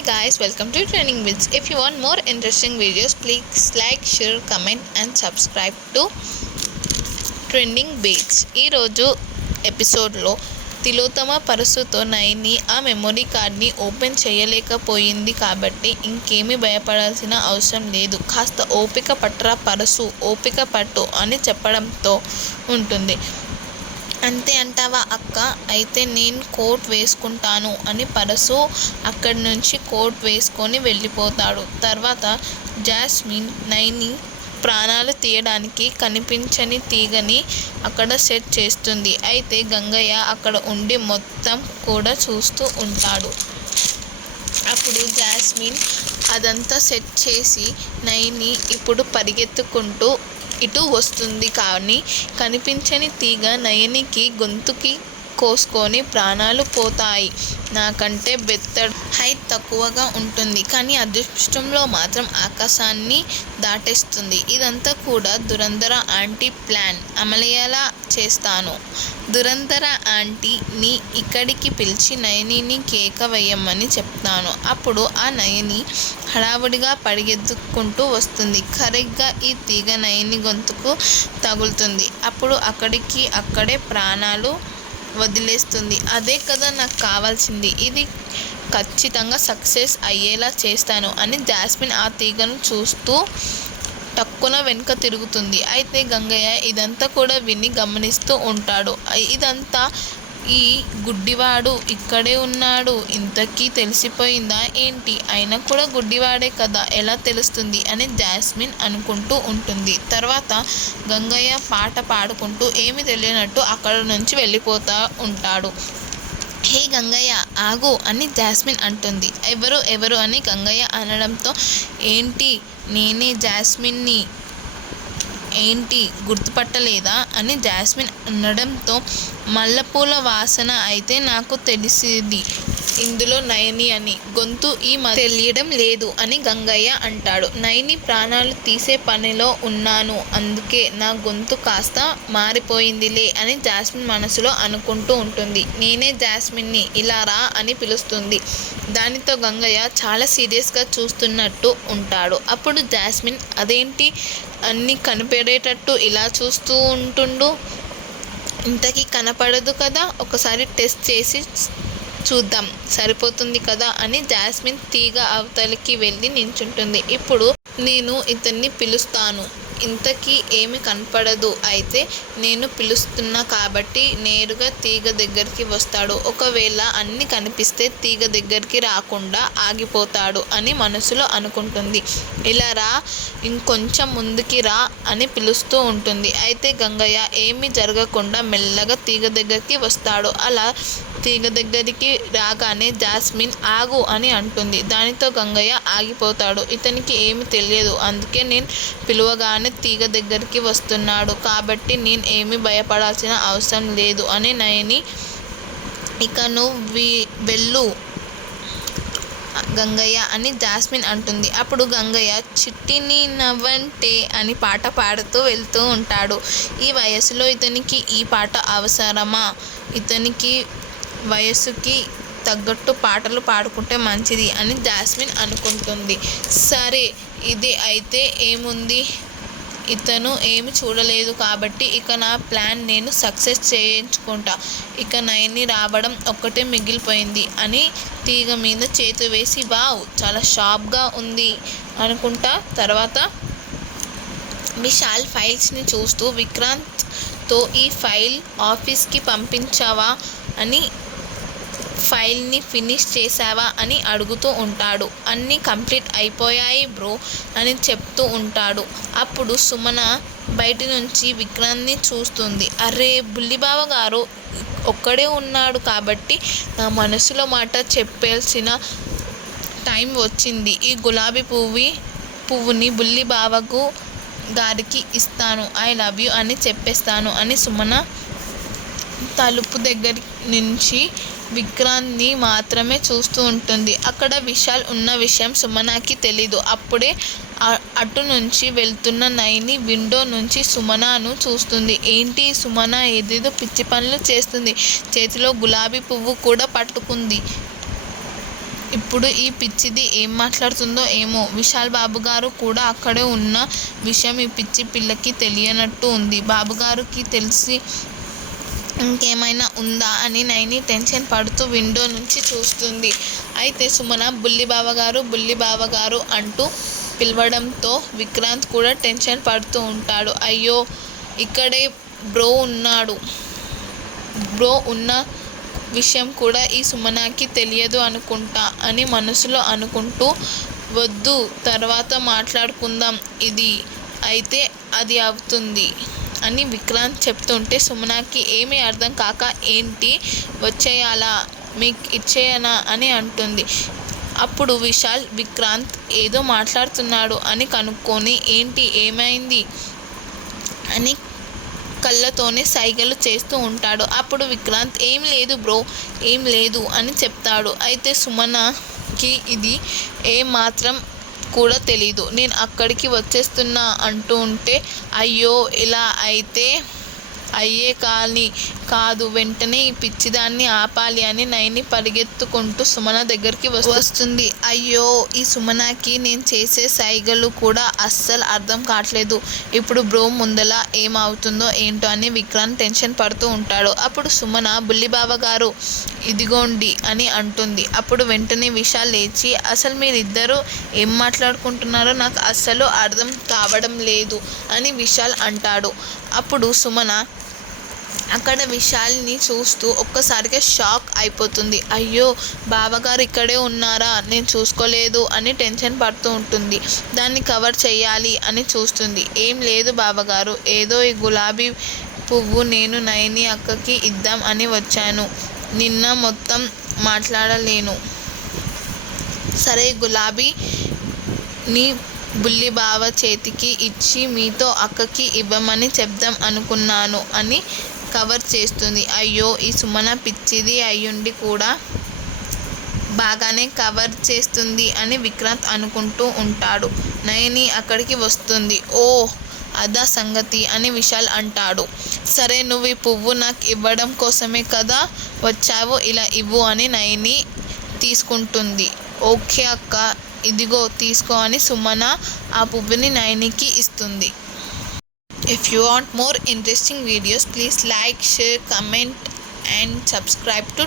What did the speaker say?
Hi guys, welcome to Trending Bits. If you want more interesting videos, please like, share, comment and subscribe to Trending Bits. ఈ రోజు ఎపిసోడ్లో తిలోత్తమ పరసుతో నయని ఆ memory కార్డ్ని open చేయలేకపోయింది కాబట్టి ఇంకేమీ భయపడాల్సిన అవసరం లేదు, కాస్త ఓపిక పట్టరా పరసు, ఓపిక పట్టు అని చెప్పడంతో ఉంటుంది. అంతే అంటావా అక్క, అయితే నేను కోట్ వేసుకుంటాను అని పరసు అక్కడి నుంచి కోట్ వేసుకొని వెళ్ళిపోతాడు. తర్వాత జాస్మిన్ నయని ప్రాణాలు తీయడానికి కనిపించని తీగని అక్కడ సెట్ చేస్తుంది. అయితే గంగయ్య అక్కడ ఉండి మొత్తం కూడా చూస్తూ ఉంటాడు. అప్పుడు జాస్మిన్ అదంతా సెట్ చేసి నయని ఇప్పుడు పరిగెత్తుకుంటూ ఇటు వస్తుంది. కానీ కనిపించని తీగ నయనికి గొంతుకి కోసుకొని ప్రాణాలు పోతాయి. నాకంటే బెత్తడు హైట్ తక్కువగా ఉంటుంది, కానీ అదృష్టంలో మాత్రం ఆకాశాన్ని దాటేస్తుంది. ఇదంతా కూడా దురంధర ఆంటీ ప్లాన్. అమలయ్యేలా చేస్తాను. దురంధర ఆంటీని ఇక్కడికి పిలిచి నయనిని కేక వేయమని చెప్తాను. అప్పుడు ఆ నయని హడావుడిగా పరిగెత్తుకుంటూ వస్తుంది. కరెక్ట్గా ఈ తీగ నయని గొంతుకు తగులుతుంది. అప్పుడు అక్కడే ప్రాణాలు వదిలేస్తుంది. అదే కదా నాకు కావాల్సింది, ఇది ఖచ్చితంగా సక్సెస్ అయ్యేలా చేస్తాను అని జాస్మిన్ ఆ తీగను చూస్తూ టక్కున వెనుక తిరుగుతుంది. అయితే గంగయ్య ఇదంతా కూడా విని గమనిస్తూ ఉంటాడు. ఇదంతా ఈ గుడ్డివాడు ఇక్కడే ఉన్నాడు, ఇంతకీ తెలిసిపోయిందా ఏంటి, అయినా కూడా గుడ్డివాడే కదా, ఎలా తెలుస్తుంది అని జాస్మిన్ అనుకుంటూ ఉంటుంది. తర్వాత గంగయ్య పాట పాడుకుంటూ ఏమీ తెలియనట్టు అక్కడ నుంచి వెళ్ళిపోతూ ఉంటాడు. హే గంగయ్య ఆగు అని జాస్మిన్ అంటుంది. ఎవరు అని గంగయ్య అనడంతో ఏంటి నేనే జాస్మిన్ని, ఏంటి గుర్తుపట్టలేదా అని జాస్మిన్ అనడంతో మల్లెపూల వాసన అయితే నాకు తెలిసింది ఇందులో నయని అని, గొంతు ఈ తెలియడం లేదు అని గంగయ్య అంటాడు. నయని ప్రాణాలు తీసే పనిలో ఉన్నాను, అందుకే నా గొంతు కాస్త మారిపోయిందిలే అని జాస్మిన్ మనసులో అనుకుంటూ ఉంటుంది. నేనే జాస్మిన్ని, ఇలా రా అని పిలుస్తుంది. దానితో గంగయ్య చాలా సీరియస్గా చూస్తున్నట్టు ఉంటాడు. అప్పుడు జాస్మిన్ అదేంటి అన్నీ కనిపెడేటట్టు ఇలా చూస్తూ ఉంటుండు, ఇంతకీ కనపడదు కదా, ఒకసారి టెస్ట్ చేసి చూద్దాం సరిపోతుంది కదా అని జాస్మిన్ తీగ అవతలికి వెళ్ళి నించుంటుంది. ఇప్పుడు నేను ఇతన్ని పిలుస్తాను, ఇంతకీ ఏమి కనపడదు, అయితే నేను పిలుస్తున్నా కాబట్టి నేరుగా తీగ దగ్గరికి వస్తాడు, ఒకవేళ అన్ని కనిపిస్తే తీగ దగ్గరికి రాకుండా ఆగిపోతాడు అని మనసులో అనుకుంటుంది. ఇలా రా, ఇంకొంచెం ముందుకి రా అని పిలుస్తూ ఉంటుంది. అయితే గంగయ్య ఏమీ జరగకుండా మెల్లగా తీగ దగ్గరికి వస్తాడు. అలా తీగ దగ్గరికి రాగానే జాస్మిన్ ఆగు అని అంటుంది. దానితో గంగయ్య ఆగిపోతాడు. ఇతనికి ఏమి తెలియదు, అందుకే నేను పిలువగానే తీగ దగ్గరికి వస్తున్నాడు కాబట్టి నేను ఏమీ భయపడాల్సిన అవసరం లేదు అని నయని, ఇక నువ్వు వెళ్ళు గంగయ్య అని జాస్మిన్ అంటుంది. అప్పుడు గంగయ్య చిట్టిని నవ్వంటే అని పాట పాడుతూ వెళ్తూ ఉంటాడు. ఈ వయసులో ఇతనికి ఈ పాట అవసరమా, ఇతనికి వయసుకి తగ్గట్టు పాటలు పాడుకుంటే మంచిది అని జాస్మిన్ అనుకుంటుంది. సరే ఇది అయితే ఏముంది, ఇతను ఏమి చూడలేదు కాబట్టి ఇక నా ప్లాన్ నేను సక్సెస్ చేయించుకుంటా, ఇక నయని రావడం ఒక్కటే మిగిలిపోయింది అని తీగ మీద చేతి వేసి వావ్ చాలా షార్ప్గా ఉంది అనుకుంటా. తర్వాత విశాల్ ఫైల్స్ని చూస్తూ విక్రాంత్తో ఈ ఫైల్ ఆఫీస్కి పంపించావా అని, ఫైల్ని ఫినిష్ చేసావా అని అడుగుతూ ఉంటాడు. అన్నీ కంప్లీట్ అయిపోయాయి బ్రో అని చెప్తూ ఉంటాడు. అప్పుడు సుమన బయట నుంచి విక్రాంత్ని చూస్తుంది. అరే బుల్లిబావ గారు ఒక్కడే ఉన్నాడు కాబట్టి నా మనసులో మాట చెప్పాల్సిన టైం వచ్చింది, ఈ గులాబీ పువ్వుని బుల్లిబావకు గారికి ఇస్తాను, ఐ లవ్ యూ అని చెప్పేస్తాను అని సుమన తలుపు దగ్గర నుంచి విక్రాంత్ని మాత్రమే చూస్తూ ఉంటుంది. అక్కడ విశాల్ ఉన్న విషయం సుమనకి తెలీదు. అప్పుడే అటు నుంచి వెళ్తున్న నయని విండో నుంచి సుమనను చూస్తుంది. ఏంటి సుమన ఏదేదో పిచ్చి పనులు చేస్తుంది, చేతిలో గులాబీ పువ్వు కూడా పట్టుకుంది. ఇప్పుడు ఈ పిచ్చిది ఏం మాట్లాడుతుందో ఏమో. విశాల్ బాబుగారు కూడా అక్కడే ఉన్న విషయం ఈ పిచ్చి పిల్లకి తెలియనట్టు ఉంది. బాబుగారికి తెలిసి ఇంకేమైనా ఉందా అని నైని టెన్షన్ పడుతూ విండో నుంచి చూస్తుంది. అయితే సుమన బుల్లి బావగారు అంటూ పిలవడంతో విక్రాంత్ కూడా టెన్షన్ పడుతూ ఉంటాడు. అయ్యో, ఇక్కడే బ్రో ఉన్న విషయం కూడా ఈ సుమనకి తెలియదు అనుకుంటా అని మనసులో అనుకుంటూ, వద్దు తర్వాత మాట్లాడుకుందాం, ఇది అయితే అది అవుతుంది అని విక్రాంత్ చెప్తుంటే సుమనకి ఏమీ అర్థం కాక ఏంటి వచ్చేయాలా, మీకు ఇచ్చేయనా అని అంటుంది. అప్పుడు విశాల్ విక్రాంత్ ఏదో మాట్లాడుతున్నాడు అని కనుక్కొని ఏంటి ఏమైంది అని కళ్ళతోనే సైగలు చేస్తూ ఉంటాడు. అప్పుడు విక్రాంత్ ఏం లేదు బ్రో, ఏం లేదు అని చెప్తాడు. అయితే సుమనకి ఇది ఏమాత్రం కూడా తెలీదు. నేను అక్కడికి వచ్చేస్తున్నా అంటూ ఉంటే, అయ్యో ఇలా అయితే అయ్యే కాదు, వెంటనే ఈ పిచ్చిదాన్ని ఆపాలి అని నైని పరిగెత్తుకుంటూ సుమన దగ్గరికి వస్తుంది. అయ్యో, ఈ సుమనకి నేను చేసే సైగలు కూడా అస్సలు అర్థం కావట్లేదు. ఇప్పుడు బ్రో ముందల ఏమవుతుందో ఏంటో అని విక్రాంత్ టెన్షన్ పడుతూ ఉంటాడు. అప్పుడు సుమన బుల్లిబావగారు ఇదిగోండి అని అంటుంది. అప్పుడు వెంటనే విశాల్ లేచి, అసలు మీరిద్దరూ ఏం మాట్లాడుకుంటున్నారో నాకు అస్సలు అర్థం కావడం లేదు అని విశాల్ అంటాడు. అప్పుడు సుమన అక్కడ విశాల్ని చూస్తూ ఒక్కసారిగా షాక్ అయిపోతుంది. అయ్యో, బావగారు ఇక్కడే ఉన్నారా, నేను చూసుకోలేదు అని టెన్షన్ పడుతూ ఉంటుంది. దాన్ని కవర్ చేయాలి అని చూస్తుంది. ఏం లేదు బావగారు, ఏదో ఈ గులాబీ పువ్వు నేను నైని అక్కకి ఇద్దాం అని వచ్చాను. నిన్న మొత్తం మాట్లాడలేను. సరే, గులాబీని బుల్లిబావ చేతికి ఇచ్చి మీతో అక్కకి ఇవ్వమని చెప్దాం అనుకున్నాను అని కవర్ చేస్తుంది. అయ్యో, ఈ సుమన పిచ్చిది అయ్యుండి కూడా బాగానే కవర్ చేస్తుంది అని విక్రాంత్ అనుకుంటూ ఉంటాడు. నయని అక్కడికి వస్తుంది. ఓ, అదా సంగతి అని విశాల్ అంటాడు. సరే, నువ్వు ఈ పువ్వు నాకు ఇవ్వడం కోసమే కదా వచ్చావు, ఇలా ఇవ్వు అని నయని తీసుకుంటుంది. ఓకే అక్క, ఇదిగో తీసుకో అని సుమన ఆ పువ్వుని నయనికి ఇస్తుంది. If you want more interesting videos, please like, share, comment and subscribe to